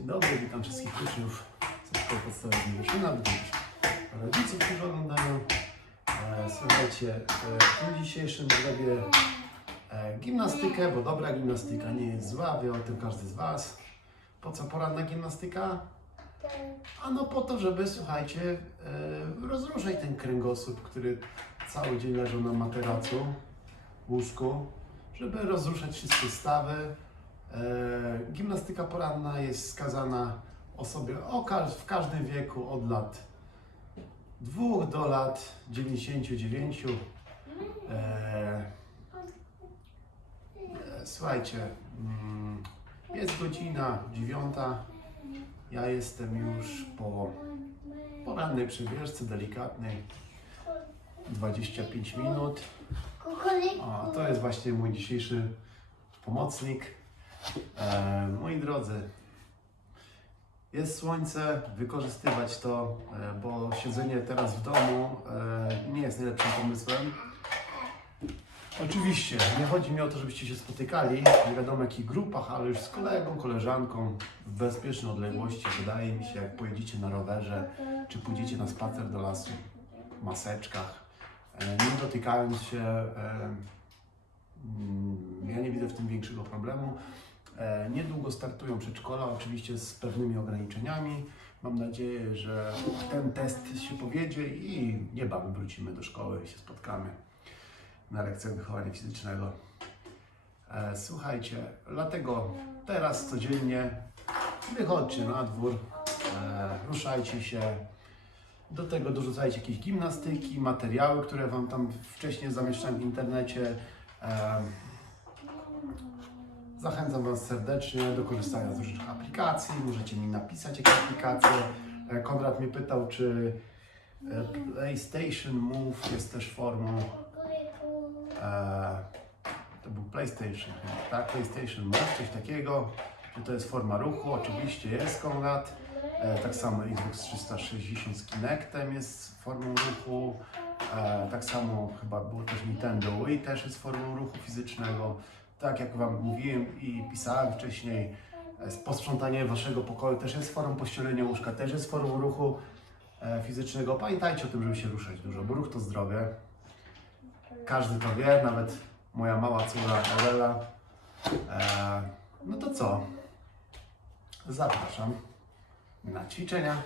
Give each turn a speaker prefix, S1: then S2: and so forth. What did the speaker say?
S1: Dzień dobry, witam wszystkich uczniów ze szkoły podstawowej Miłoszyna, witam też rodziców, którzy oglądają. E, Słuchajcie, e, w dniu dzisiejszym zrobię e, gimnastykę, bo dobra gimnastyka nie jest zła, wie o tym każdy z Was. Po co poranna gimnastyka? Ano po to, żeby, słuchajcie, rozruszać ten kręgosłup, który cały dzień leżał na materacu, łóżku, żeby rozruszać wszystkie stawy. E, Gimnastyka poranna jest wskazana osobie w każdym wieku od lat 2 do lat 99. E, e, Słuchajcie, mm, jest godzina 9. Ja jestem już po porannej przebieżce delikatnej 25 minut. To jest właśnie mój dzisiejszy pomocnik. E, moi drodzy, jest słońce, wykorzystywać to, e, bo siedzenie teraz w domu e, nie jest najlepszym pomysłem. Oczywiście, nie chodzi mi o to, żebyście się spotykali, nie wiadomo w jakich grupach, ale już z kolegą, koleżanką w bezpiecznej odległości. Wydaje mi się, jak pojedziecie na rowerze, czy pójdziecie na spacer do lasu w maseczkach, e, nie dotykając się. mm, Ja nie widzę w tym większego problemu. E, Niedługo startują przedszkola, oczywiście z pewnymi ograniczeniami. Mam nadzieję, że ten test się powiedzie i niebawem wrócimy do szkoły i się spotkamy na lekcjach wychowania fizycznego. E, Słuchajcie, dlatego teraz codziennie wychodźcie na dwór, e, ruszajcie się. Do tego dorzucajcie jakieś gimnastyki, materiały, które Wam tam wcześniej zamieszczałem w internecie. Zachęcam Was serdecznie do korzystania z różnych aplikacji. Możecie mi napisać jakieś aplikacje. E, Konrad mnie pytał, czy e, PlayStation Move jest też formą. E, to był PlayStation, tak? PlayStation Move, coś takiego. Czy to jest forma ruchu? Oczywiście jest, Konrad. Tak samo Xbox 360 z Kinectem jest formą ruchu. Tak samo chyba było też Nintendo Wii też jest formą ruchu fizycznego. Tak jak Wam mówiłem i pisałem wcześniej, e, posprzątanie Waszego pokoju też jest formą pościelenia łóżka, też jest formą ruchu e, fizycznego. Pamiętajcie o tym, żeby się ruszać dużo, bo ruch to zdrowie. Każdy to wie, nawet moja mała córka Ewela. E, no to co? Zapraszam na ćwiczenia.